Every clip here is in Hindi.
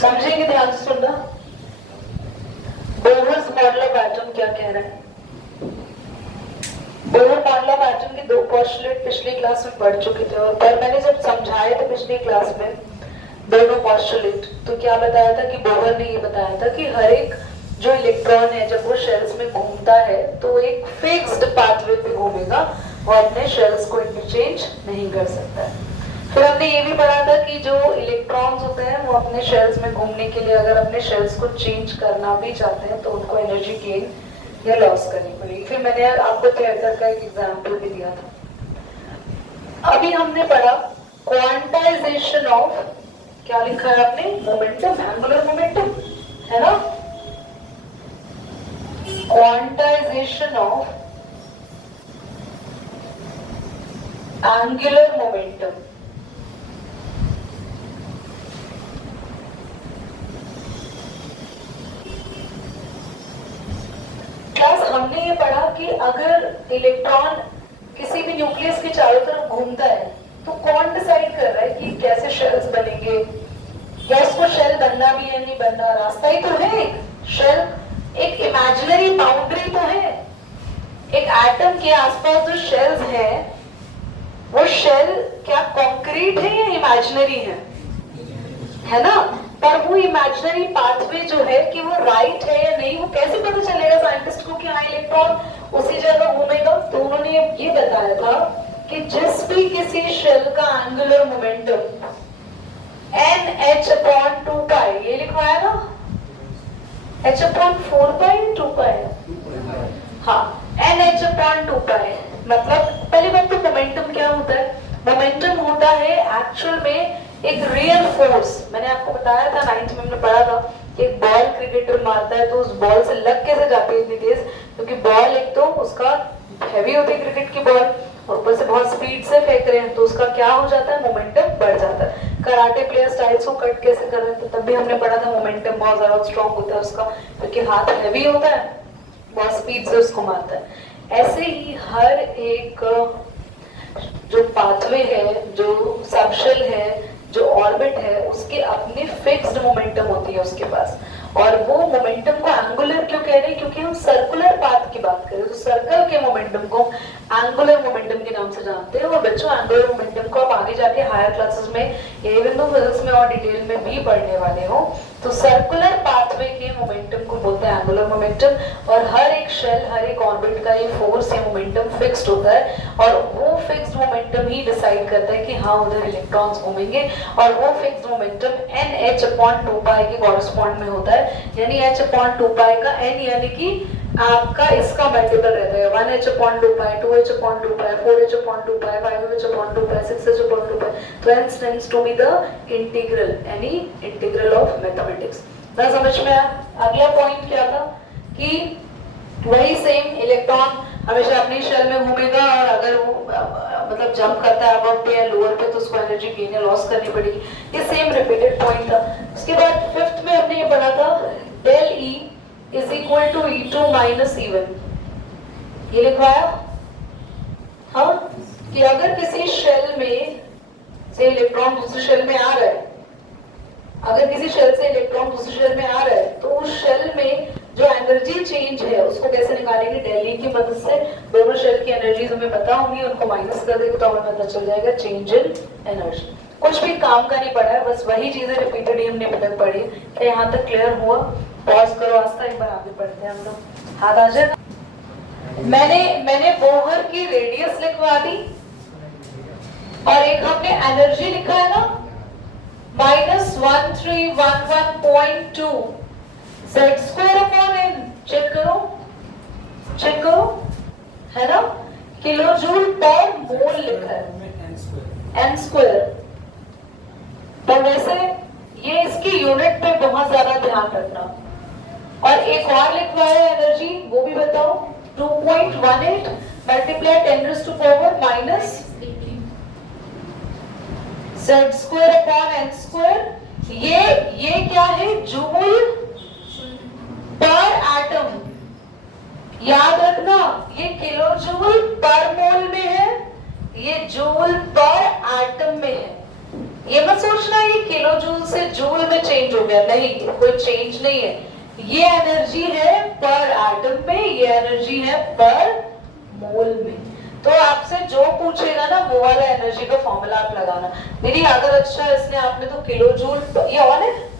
समझेंगे, ध्यान से सुनना। बोहर्स मॉडल ऑफ एटम क्या कह रहा है? बोहर मॉडल ऑफ एटम के दो पोस्टुलेट पिछली क्लास में पढ़ चुके थे, और पर मैंने जब समझाए थे पिछली क्लास में दोनों पोस्टुलेट, तो क्या बताया था कि बोहर ने ये बताया था कि हर एक जो इलेक्ट्रॉन है जब वो शेल्स में घूमता है तो एक फिक्स्ड पाथवे पे घूमेगा, वो अपने शेल्स को इंटरचेंज नहीं कर सकता है। फिर हमने ये भी पढ़ा था कि जो इलेक्ट्रॉन्स होते हैं वो अपने शेल्स में घूमने के लिए अगर अपने शेल्स को चेंज करना भी चाहते हैं तो उनको एनर्जी गेन या लॉस करनी पड़ेगी। फिर मैंने आपको थिएटर का एक एग्जाम्पल भी दिया था। अभी हमने पढ़ा क्वांटाइजेशन ऑफ, क्या लिखा है आपने? मोमेंटम, एंगुलर मोमेंटम, है ना? Quantization of angular momentum. Class हमने ये पढ़ा कि अगर इलेक्ट्रॉन किसी भी न्यूक्लियस के चारों तरफ घूमता है तो कौन डिसाइड कर रहा है कि कैसे शेल्स बनेंगे, या उसको शेल बनना भी है नहीं बनना? रास्ता ही तो है, एक शेल, एक इमेजिनरी बाउंड्री तो है। एक एटम के आसपास जो शेल्स हैं वो शेल क्या कॉन्क्रीट है या इमेजिनरी है ना? पर वो इमेजिनरी पाथवे जो है कि वो राइट है या नहीं, वो कैसे पता चलेगा साइंटिस्ट को कि हाँ इलेक्ट्रॉन उसी जगह घूमेगा? तो उन्होंने ये बताया था कि जिस भी किसी शेल का एंगुलर मोमेंटम NH/2π, ये लिखवाया ना, H/4π 2π, हाँ NH/2π। मतलब पहली बात तो मोमेंटम क्या होता है? मोमेंटम होता है एक्चुअल में एक रियल फोर्स। मैंने आपको बताया था 9th में हमने पढ़ा था कि एक बॉल क्रिकेटर मारता है तो उस बॉल से लग कैसे जाती है इतनी तेज, क्योंकि बॉल एक तो उसका हैवी होती है क्रिकेट की बॉल, और ऊपर से बहुत स्पीड से फेंक रहे हैं तो उसका क्या हो जाता है? मोमेंटम बढ़ जाता है। कराटे प्लेयर्स टाइल्स को कट कैसे कर रहे थे तब भी हमने पढ़ा था मोमेंटम बहुत ज्यादा स्ट्रॉन्ग होता है उसका, क्योंकि हाथ हैवी होता है, बहुत स्पीड से उसको मारता है। ऐसे ही हर एक जो पाथवे है, जो सबशेल है, जो ऑर्बिट है, उसके अपनी फिक्स्ड मोमेंटम होती है उसके पास। और वो मोमेंटम को एंगुलर क्यों कह रहे हैं? क्योंकि हम सर्कुलर पाथ की बात करें तो सर्कल के मोमेंटम को एंगुलर मोमेंटम के नाम से जानते हैं। और बच्चों एंगुलर मोमेंटम को आप आगे जाके हायर क्लासेस में, इवन दो फिजिक्स में और डिटेल में भी पढ़ने वाले हो, तो सर्कुलर पाथवे के मोमेंटम को बोलते हैं एंगुलर मोमेंटम। और हर एक शेल, हर एक ऑर्बिट का ये फोर्स या मोमेंटम फिक्स्ड होता है, और वो फिक्स्ड मोमेंटम ही डिसाइड करता है कि हाँ उधर इलेक्ट्रॉन्स घूमेंगे। और वो फिक्स्ड मोमेंटम NH/2π के कॉरेस्पॉन्ड में होता है, यानी H/2π का n यानी कि आपका इसका मल्टीपल रहता है 1H/2π, 2H/2π, 4H/2π, 5H/2π, 6H/2π। तो hence tends to be the integral, any integral of mathematics। ना समझ में आया? अगला पॉइंट क्या था कि वही सेम इलेक्ट्रॉन हमेशा अपनी शेल में घूमेगा, और अगर वो मतलब जंप करता है अबव पे या लोअर पे तो उसको एनर्जी गेन या लॉस करनी पड़ेगी। ये सेम रिपीटेड पॉइंट था। उसके बाद 5th में हमने ये पढ़ा था del E is equal to E2 minus E1, ये लिखवाया हाँ, कि अगर किसी शेल में से इलेक्ट्रॉन दूसरे शेल में आ रहा है, अगर किसी शेल से इलेक्ट्रॉन दूसरे शेल में आ रहा है तो उस शेल में जो एनर्जी चेंज है उसको कैसे निकालेंगे? del E की मदद से। दोनों शेल की एनर्जीज हमें पता होंगी, उनको माइनस कर देंगे तो हमें पता चल जाएगा चेंज इन एनर्जी। कुछ भी काम का नहीं पड़ा है, बस वही चीजें रिपीटेड ही हमने अब तक पढ़ी। क्या यहाँ तक क्लियर हुआ? पॉज करो आस्था, एक बार आगे बढ़ते हैं हम लोग। हाथ आ जाएगा। मैंने बोहर की रेडियस लिखवा दी, और एक हमने एनर्जी लिखा है ना, -1311.2 Z²/n। चेक करो, है ना? किलो जूल पर मोल लिखा है n²। तो वैसे ये इसकी यूनिट पे बहुत ज्यादा ध्यान रखना। और एक और लिखवाया एनर्जी, वो भी बताओ। 2.18 मल्टीप्लाई 10⁻⁻⁻18 Z²/n²। ये क्या है? जूल पर एटम। याद रखना ये किलो जूल पर मोल में है, ये जूल पर एटम में है। ये मत सोचना ये किलो जूल्स से जूल में चेंज हो गया, नहीं, कोई चेंज नहीं है। ये एनर्जी है पर एटम में, ये एनर्जी है पर मोल में। तो आपसे जो पूछेगा ना वो वाला एनर्जी का फॉर्मूला आप लगाना। मेरी अगर अच्छा इसने आपने तो किलो जूल, ये ऑन है,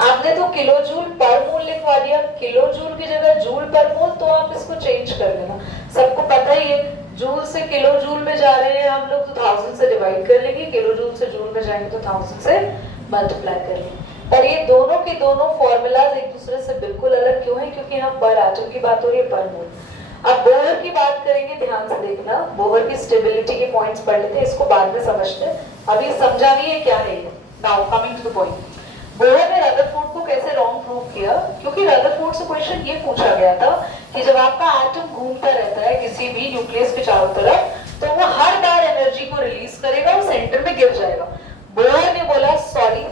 आपने तो किलो जूल पर मोल लिखवा दिया, किलो जूल की जगह जूल पर मोल, तो आप इसको चेंज कर लेना। सबको पता ही है जूल से किलो जूल में जा रहे हैं हम लोग तो 1000 से डिवाइड कर लेंगे, किलो जूल से जूल में जाएंगे तो 1000 से मल्टीप्लाई कर लेंगे। पर ये दोनों के दोनों फॉर्मूलाज एक दूसरे से बिल्कुल अलग क्यों है? क्योंकि यहाँ पर एटम की बात हो रही है, पर मोल। अब बोहर की बात करेंगे, ध्यान से देखना, बोहर की स्टेबिलिटी के पॉइंट्स पढ़ लेते हैं, इसको बाद में समझते हैं, अभी समझा नहीं है क्या है ये। Now coming to the point, Bohr ने रदरफोर्ड को कैसे रॉन्ग प्रूव किया? क्योंकि रदरफोर्ड से क्वेश्चन ये पूछा गया था कि जब आपका एटम घूमता रहता है किसी भी न्यूक्लियस के चारों तरफ, तो वो हर बार एनर्जी को रिलीज करेगा और सेंटर में गिर जाएगा। बोहर ने बोला सॉरी,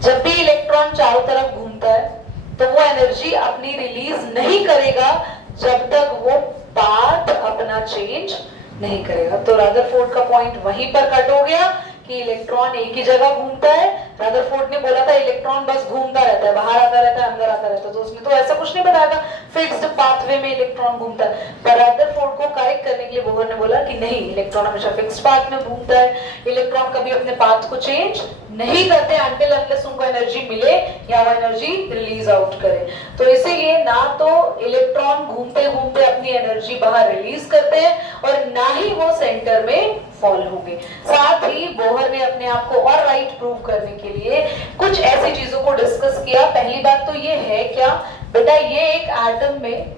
जब भी इलेक्ट्रॉन चारों तरफ घूमता है तो वो एनर्जी अपनी रिलीज नहीं करेगा जब तक वो पाथ अपना चेंज नहीं करेगा। तो रदरफोर्ड का पॉइंट वहीं पर कट हो गया कि इलेक्ट्रॉन एक ही जगह घूमता है। रदरफोर्ड ने बोला था इलेक्ट्रॉन बस घूमता रहता है, बाहर आता रहता है, अंदर आता रहता है, तो उसने तो ऐसा कुछ नहीं बताया था फिक्स्ड पाथवे में इलेक्ट्रॉन घूमता है। पर रदरफोर्ड को करेक्ट करने के लिए बोहर ने बोला कि नहीं, इलेक्ट्रॉन हमेशा फिक्स्ड पाथ में घूमता है, इलेक्ट्रॉन कभी अपने पाथ को चेंज नहीं करते अनटिल अनलेस उनको एनर्जी मिले या वो एनर्जी रिलीज आउट करे। तो इसीलिए ना तो इलेक्ट्रॉन घूमते घूमते अपनी एनर्जी बाहर रिलीज करते हैं और ना ही वो सेंटर में फॉल होंगे। साथ ही बोहर ने अपने आप को और राइट प्रूव करने के लिए कुछ ऐसी चीजों को डिस्कस किया। पहली बात तो ये है क्या बेटा, ये एक एटम में,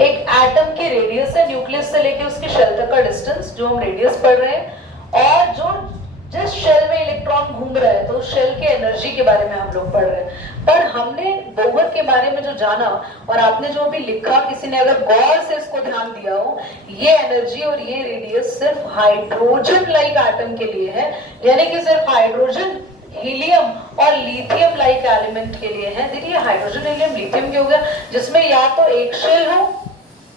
एक एटम के रेडियस है, न्यूक्लियस से लेके उसके शेल तक का डिस्टेंस जो हम रेडियस पढ़ रहे हैं, और जो जिस शेल में इलेक्ट्रॉन घूम रहा है तो उस शेल के एनर्जी के बारे में हम लोग पढ़ रहे हैं। पर हमने बोहर के बारे में जो जाना और आपने जो भी लिखा, किसी ने अगर गौर से इसको ध्यान दिया हो, ये एनर्जी और ये रेडियस सिर्फ हाइड्रोजन लाइक एटम के लिए है, यानी कि सिर्फ हाइड्रोजन, हीलियम और लिथियम लाइक एलिमेंट के लिए है। देखिए हाइड्रोजन, हीलियम, लिथियम क्या हो गया, जिसमें या तो एक शेल हो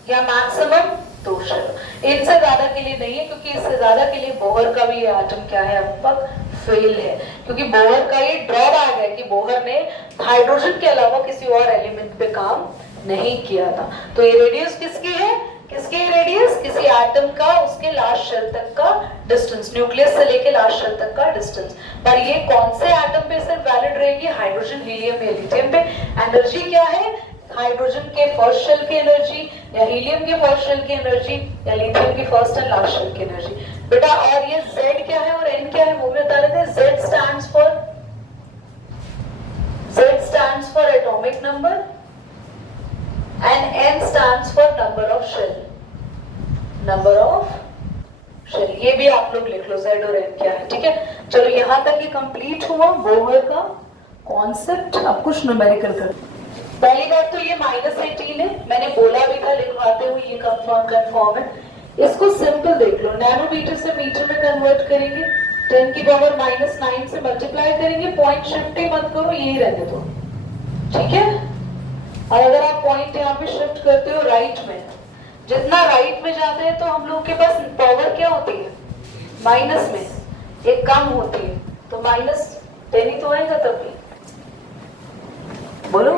या मैक्सिमम दो शेल, इनसे ज्यादा के लिए नहीं है, क्योंकि इससे ज्यादा के लिए बोहर का भी ये एटम क्या है, अब तक फेल है। क्योंकि बोहर का ये ड्रॉबैक है कि बोहर ने हाइड्रोजन के अलावा किसी और एलिमेंट पे काम नहीं किया था। तो ये रेडियस किसकी है, किसकी रेडियस, किसी एटम का उसके लास्ट शेल तक का डिस्टेंस, न्यूक्लियस से लेके लास्ट शेल तक का डिस्टेंस। पर ये कौन से एटम पे सिर्फ वैलिड रहेगी, हाइड्रोजन, हीलियम या लिथियम पे। एनर्जी क्या है, हाइड्रोजन के फर्स्ट शेल की एनर्जी या हीलियम के फर्स्ट शेल की एनर्जी या लिथियम की फर्स्ट एंड लास्ट शेल की एनर्जी बेटा। और ये Z क्या है और N क्या है वो भी बता रहे थे। Z stands for atomic number and N stands for number of shell, number of shell। ये भी आप लोग लिख लो Z और N क्या है, ठीक है। चलो यहाँ तक ये कंप्लीट हुआ बोहर का कॉन्सेप्ट। अब कुछ न्यूमेरिकल कर। पहली बात तो ये -18 है, मैंने बोला भी था लिखवाते हुए ये कंफर्म है। इसको सिंपल देख लो, नैनोमीटर से मीटर में कन्वर्ट करेंगे, 10 की पावर -9 से मल्टीप्लाई करेंगे, पॉइंट शिफ्ट ही मत करो, यही रहने दो, ठीक है। और अगर आप पॉइंट यहाँ पे शिफ्ट करते हो राइट में, जितना राइट में जाते हैं तो हम लोग के पास पावर क्या होती है, माइनस में एक कम होती है, तो -10 ही तो आएगा तब भी, बोलो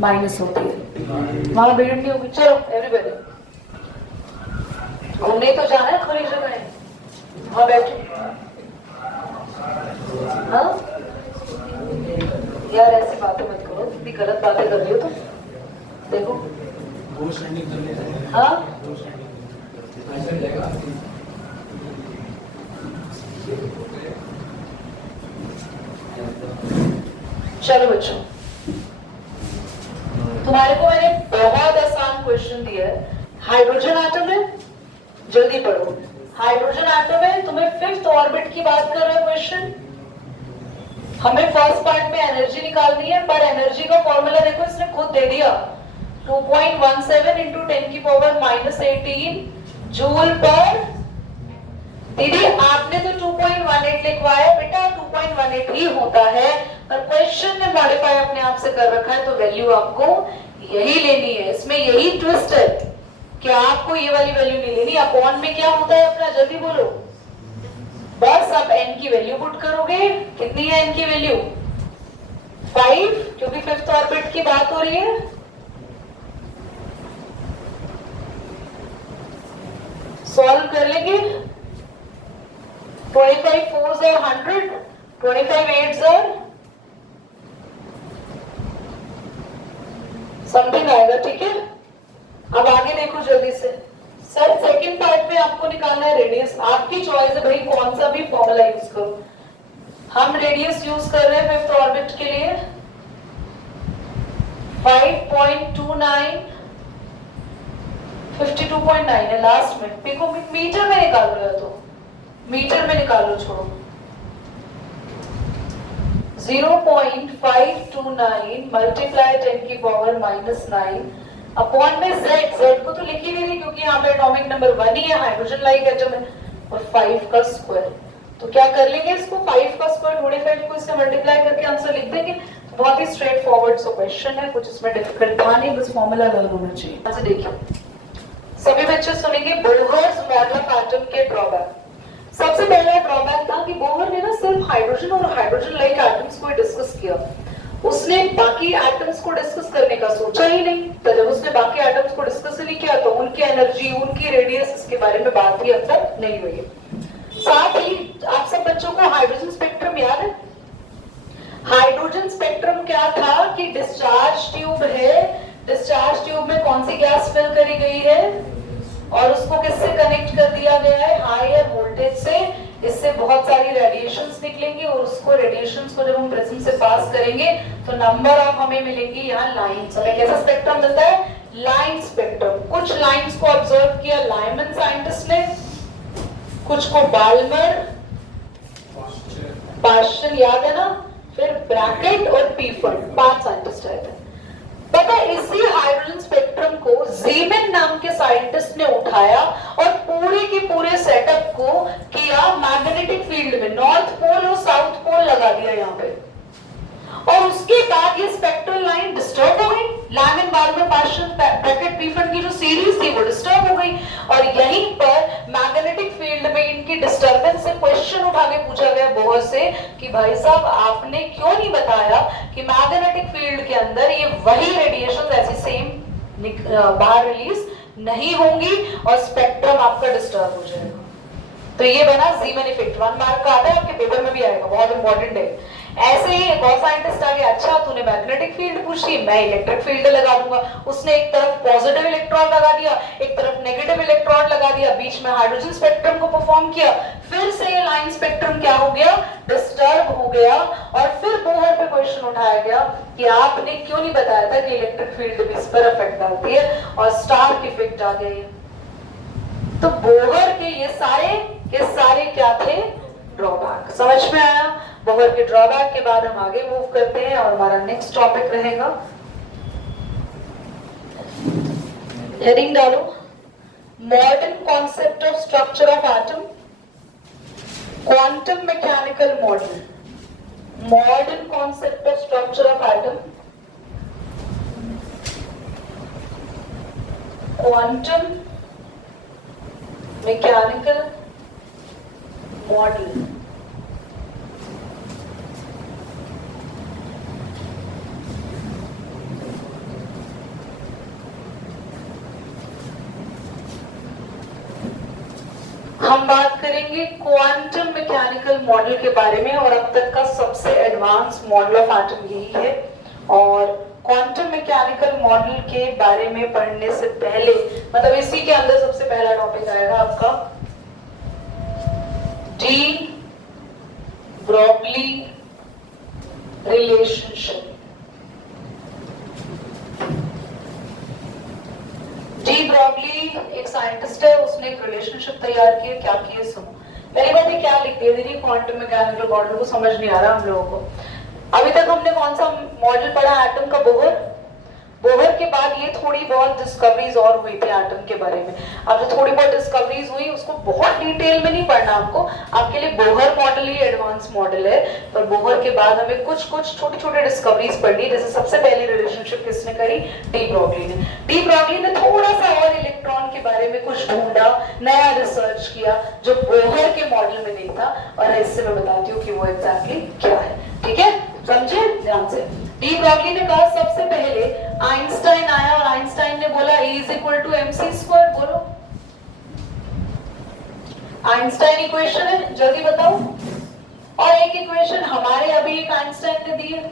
माइनस होती है, वहां भीड़ नहीं होगी। चलो एवरीबॉडी घूमने तो जाना है, खुली जगह है, वहां बैठो। हाँ यार ऐसी बातें मत करो, कितनी गलत बातें कर रही हो तुम, देखो। हाँ चलो बच्चों, तुम्हारे को मैंने बहुत आसान क्वेश्चन दिया है। हाइड्रोजन एटम है, जल्दी पढ़ो। हाइड्रोजन एटम है, तुम्हें 5th ऑर्बिट की बात कर रहा है क्वेश्चन। हमें फर्स्ट पार्ट में एनर्जी निकालनी है, पर एनर्जी का फॉर्मूला देखो इसने खुद दे दिया, 2.17 इंटू 10 की पावर -18 जूल पर। दीदी आपने तो 2.18 लिखवाया बेटा, 2.18 ही होता है, पर क्वेश्चन ने मॉडिफाई अपने आप से कर रखा है, तो वैल्यू आपको यही लेनी है। इसमें यही ट्विस्ट है कि आपको ये वाली वैल्यू नहीं लेनी। अपॉन में क्या होता है अपना, जल्दी बोलो। बस अब n की वैल्यू पुट करोगे, कितनी है n की वैल्यू 5, क्योंकि फिफ्थ ऑर्बिट की बात हो रही है। सॉल्व कर लेंगे। 25 4s are 100, 25 8s are something आएगा, ठीक है। अब आगे देखो जल्दी से। सर सेकंड पार्ट में आपको निकालना है रेडियस, आपकी चॉइस है भाई कौन सा भी फॉर्मूला यूज करो। हम रेडियस यूज कर रहे हैं फिफ्थ ऑर्बिट के लिए 5.29 52.9 है लास्ट में। पिको मीटर में निकाल रहे हो तो मीटर में निकालो, छोड़ो। 0.529 मल्टीप्लाई 10 की पावर -9 अपॉन में z को तो लिख ही नहीं रही क्योंकि यहाँ पे एटॉमिक नंबर 1 ही है, हाइड्रोजन लाइक एटम है, और 5 का स्क्वायर। तो क्या कर लेंगे इसको, 5 का स्क्वायर 25 को इससे मल्टीप्लाई करके आंसर लिख देंगे। तो बहुत ही स्ट्रेट फॉरवर्ड सा क्वेश्चन है, कुछ इसमें डिफिकल्ट था नहीं, बस फॉर्मूला अलग होना चाहिए। अच्छा देखिए सभी बच्चे सुनेंगे बोहर्स मॉडल ऑफ एटम के ड्रॉबैक। सबसे पहला ड्रॉबैक था कि बोहर ने ना सिर्फ हाइड्रोजन और हाइड्रोजन लाइक एटम्स को डिस्कस किया, उसने बाकी एटम्स को डिस्कस करने का सोचा ही नहीं। तो जब उसने बाकी एटम्स को डिस्कस नहीं किया तो उनकी एनर्जी, उनकी रेडियस, इसके बारे में बात ही अब तक नहीं हुई है। साथ ही आप सब बच्चों को हाइड्रोजन स्पेक्ट्रम याद है। हाइड्रोजन स्पेक्ट्रम क्या था कि डिस्चार्ज ट्यूब है, डिस्चार्ज ट्यूब में कौन सी गैस फिल करी गई है और उसको किससे कनेक्ट कर दिया गया है, हायर वोल्टेज से। इससे बहुत सारी रेडिएशंस निकलेंगी और उसको रेडिएशंस को जब हम प्रिज्म से पास करेंगे तो नंबर ऑफ हमें मिलेंगी यहाँ लाइंस। हमें कैसा स्पेक्ट्रम मिलता है, लाइन स्पेक्ट्रम। कुछ लाइंस को ऑब्जर्व किया लाइमन साइंटिस्ट ने, कुछ को बाल्मर, पास्चर याद है ना, फिर ब्रैकेट और पीफर्ड, 5 साइंटिस्ट आए थे। पता इसी हाइड्रोजन स्पेक्ट्रम को ज़ीमन नाम के साइंटिस्ट ने उठाया और पूरे के पूरे सेटअप को किया मैग्नेटिक फील्ड में, नॉर्थ पोल और साउथ पोल लगा दिया यहाँ पे, और उसके बाद ये स्पेक्ट्रल लाइन डिस्टर्ब हो गई। लैमन बाल्मर पास्चर ब्रैकेट पीफर्ड की जो सीरीज थी वो डिस्टर्ब हो गई, और यहीं पर मैग्नेटिक फील्ड में इनकी डिस्टर्बेंस से क्वेश्चन उठा के पूछा गया बोहर से कि भाई साहब आपने क्यों नहीं बताया कि मैग्नेटिक फील्ड के अंदर ये वही रेडिएशन ऐसी सेम बाहर रिलीज नहीं होंगी और स्पेक्ट्रम आपका डिस्टर्ब हो जाएगा। तो ये बना ज़ीमन इफेक्ट। 1 मार्क का आता है, आपके पेपर में भी आएगा, बहुत इंपॉर्टेंट है। ऐसे ही एक और साइंटिस्ट आ गया, अच्छा तूने मैग्नेटिक फील्ड पूछी, मैं इलेक्ट्रिक फील्ड लगा दूंगा। उसने एक तरफ पॉजिटिव इलेक्ट्रॉन लगा दिया, एक तरफ नेगेटिव इलेक्ट्रॉन लगा दिया, बीच में हाइड्रोजन स्पेक्ट्रम को परफॉर्म किया। फिर से ये लाइन स्पेक्ट्रम क्या हो गया, डिस्टर्ब हो गया, और फिर बोहर पे क्वेश्चन उठाया गया कि आपने क्यों नहीं बताया था कि इलेक्ट्रिक फील्ड भी इस पर इफेक्ट डालती है, और स्टार्क इफेक्ट आ गई। तो बोहर के ये सारे क्या थे, ड्रॉबैक। समझ में आया। बोहर के ड्रॉबैक के बाद हम आगे मूव करते हैं और हमारा नेक्स्ट टॉपिक रहेगा, हेडिंग डालो, modern concept of structure of atom, quantum mechanical model. Modern concept of structure of atom, quantum mechanical model. हम बात करेंगे क्वांटम मैकेनिकल मॉडल के बारे में, और अब तक का सबसे एडवांस मॉडल ऑफ एटम यही है। और क्वांटम मैकेनिकल मॉडल के बारे में पढ़ने से पहले, मतलब इसी के अंदर सबसे पहला टॉपिक आएगा आपका D Broglie relationship. De Broglie एक साइंटिस्ट है, उसने एक रिलेशनशिप तैयार की है। क्या की है सुनो। पहली बात है क्या लिखती है दीदी, क्वांटम मैकेनिकल मॉडल को समझ नहीं आ रहा हम लोगों को। अभी तक हमने कौन सा मॉडल पढ़ा, एटम का बोहर। बोहर के बाद ये थोड़ी बहुत डिस्कवरीज और हुई थी एटम के बारे में। अब जो थोड़ी बहुत डिस्कवरीज हुई उसको बहुत डिटेल में नहीं पढ़ना आपको, आपके लिए बोहर मॉडल ही एडवांस मॉडल है। पर बोहर के बाद हमें कुछ छोटी छोटी डिस्कवरीज पढ़नी। जैसे सबसे पहली रिलेशनशिप किसने करी, डी ब्रॉगली ने। डी ब्रॉगली ने थोड़ा सा और इलेक्ट्रॉन के बारे में कुछ ढूंढा, नया रिसर्च किया, जो बोहर के मॉडल में नहीं था, और इससे मैं बताती हूँ कि वो एग्जैक्टली क्या है। ठीक है, समझे ध्यान से। डी ब्रॉगली ने कहा सबसे पहले आइंस्टाइन आया और आइंस्टाइन ने बोला E is equal to mc²। बोलो आइंस्टाइन इक्वेशन है, जल्दी बताओ। और एक इक्वेशन हमारे अभी एक आइंस्टाइन ने दी है,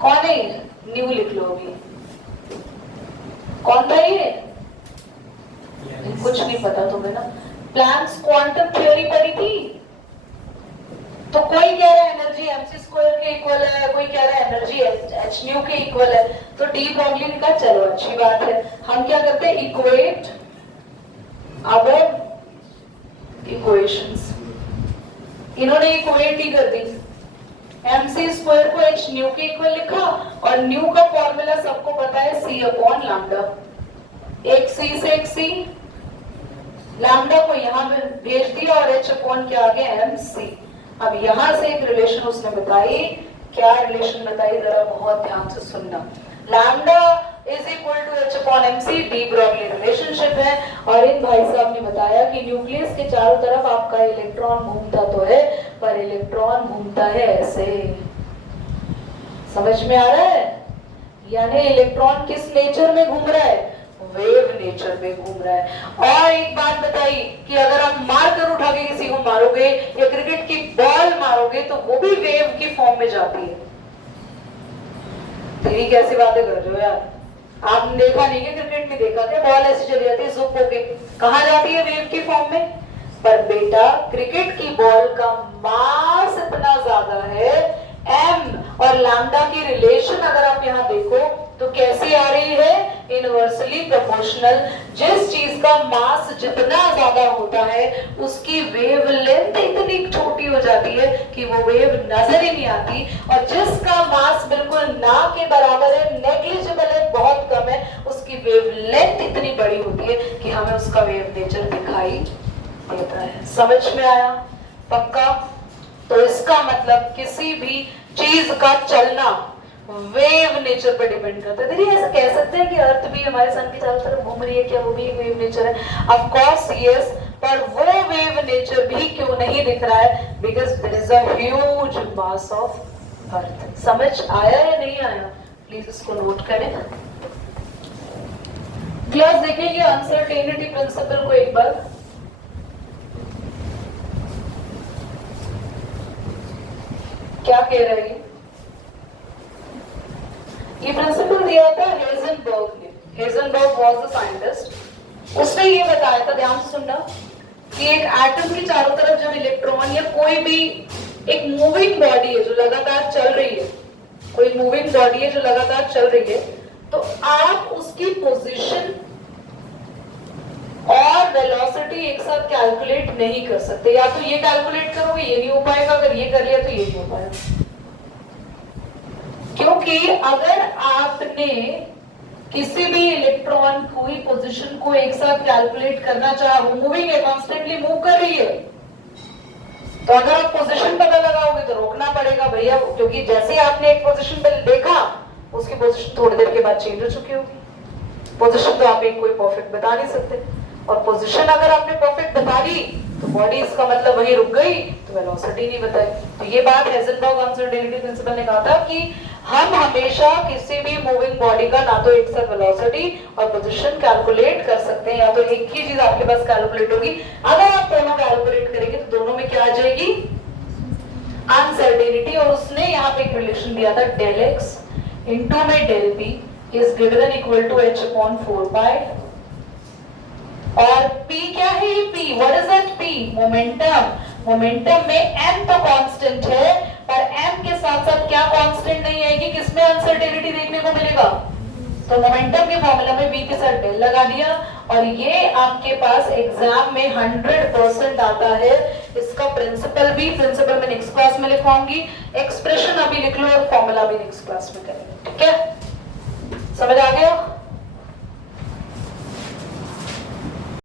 कौन है? न्यू लिख लो अभी, कौन था ये? कुछ नहीं पता तुम्हें ना, प्लैंक्स क्वांटम थ्योरी पढ़ी थी। तो कोई कह रहा है एनर्जी mc² के इक्वल है, कोई कह रहा है एनर्जी h न्यू के इक्वल है। तो डी ब्रॉगली ने कहा चलो अच्छी बात है, हम क्या करते हैं, इक्वेट अवर इक्वेशंस। इन्होंने इक्वेट ही कर दी, mc² को h न्यू के इक्वल लिखा, और न्यू का फॉर्मूला सबको पता है c/λ। एक c से एक c, लैम्डा को यहाँ भेज दिया और h अपॉन क्या आ गया mc। अब यहां से एक रिलेशन उसने बताई, क्या रिलेशन बताई जरा बहुत ध्यान से सुनना। Lambda is equal to h upon mc, de Broglie relationship है। और इन भाई साहब ने बताया कि न्यूक्लियस के चारों तरफ आपका इलेक्ट्रॉन घूमता तो है, पर इलेक्ट्रॉन घूमता है ऐसे। समझ में आ रहा है? यानी इलेक्ट्रॉन किस नेचर में घूम रहा है? वेव नेचर में घूम रहा है। और एक बात बताई कि अगर आप मारकर उठा के किसी को मारोगे या क्रिकेट की बॉल मारोगे तो वो भी वेव की फॉर्म में जाती है। तेरी कैसी बातें कर रहे हो यार, आपने देखा नहीं क्या? क्रिकेट में देखा क्या? बॉल ऐसी चली जाती है जुप होके, कहाँ जाती है? वेव की फॉर्म में। पर बेटा क्रिकेट की बॉल का मास इतना ज्यादा है, m और लैम्डा की रिलेशन अगर आप यहाँ देखो तो कैसी आ रही है? Inversely proportional. जिस चीज का मास जितना ज्यादा होता है उसकी वेवलेंथ इतनी छोटी हो जाती है कि वो वेव नजर ही नहीं आती, और जिसका मास बिल्कुल ना के बराबर है, नेग्लिजिबल है, बहुत कम है, उसकी वेवलेंथ इतनी बड़ी होती है कि हमें उसका वेव नेचर दिखाई देता है। समझ में आया? पक्का? तो इसका मतलब किसी भी चीज का चलना वेव नेचर पर डिपेंड करता है। देखिए ऐसा कह सकते हैं कि अर्थ भी हमारे सन के चारों तरफ घूम रही है, क्या वो भी एक वेव नेचर है? ऑफ कोर्स यस, पर वो वेव नेचर भी क्यों नहीं दिख रहा है? Because there is a huge mass of earth. समझ आया या नहीं आया? प्लीज इसको नोट करें। क्लास देखेंगे अनसर्टेनिटी प्रिंसिपल को एक बार। क्या कह रहे हैं? ये प्रिंसिपल दिया था हेजनबर्ग ने। Heisenberg was the scientist. उसने ये बताया था, ध्यान से सुनना, कि एक एटम के चारों तरफ जब इलेक्ट्रॉन या कोई भी एक मूविंग बॉडी है जो लगातार चल रही है, कोई मूविंग बॉडी है जो लगातार चल रही है, तो आप उसकी पोजीशन और वेलोसिटी एक साथ कैलकुलेट नहीं कर सकते। या तो ये कैलकुलेट करोगे, ये नहीं हो पाएगा, अगर ये कर लिया तो ये नहीं हो पाएगा। क्योंकि अगर आपने किसी भी इलेक्ट्रॉन कोई पोजीशन को एक साथ कैलकुलेट करना चाहा, वो मूविंग है, कॉन्स्टेंटली मूव कर रही है, तो अगर आप पोजीशन पता लगाओगे तो रोकना पड़ेगा भैया, क्योंकि जैसे आपने एक पोजीशन पे देखा उसकी पोजीशन थोड़ी देर के बाद चेंज हो चुकी होगी। पोजीशन तो आप एक कोई परफेक्ट बता नहीं सकते, और पोजीशन अगर आपने परफेक्ट बता दी तो बॉडी इसका मतलब वहीं रुक गई, तो वेलोसिटी नहीं बताई। तो ये बात हेजनबर्ग अनसर्टेनिटी प्रिंसिपल ने कहा था कि हम हमेशा किसी भी मूविंग बॉडी का ना तो एक साथ वेलोसिटी और पोजीशन कैलकुलेट कर सकते हैं, या तो एक ही चीज आपके पास कैलकुलेट होगी। अगर आप दोनों कैलकुलेट करेंगे तो दोनों में क्या आ जाएगी? अनसर्टेनिटी। और उसने यहाँ पे एक रिलेशन दिया था, डेल एक्स इंटू में del p is greater than equal to h upon 4 pi. और p क्या है? ये p, what is that p? Momentum. Momentum में m तो कांस्टेंट है, पर m के साथ साथ क्या कांस्टेंट नहीं है कि किसमें अनसर्टेनिटी देखने को मिलेगा? तो मोमेंटम के फॉर्मूला में v के साथ डेल लगा दिया, और ये आपके पास एग्जाम में 100% आता है। इसका प्रिंसिपल मैं नेक्स्ट क्लास में लिखवाऊंगी, एक्सप्रेशन अभी लिख लो और फॉर्मूला भी नेक्स्ट क्लास में करेंगे। ठीक है, समझ आ गया?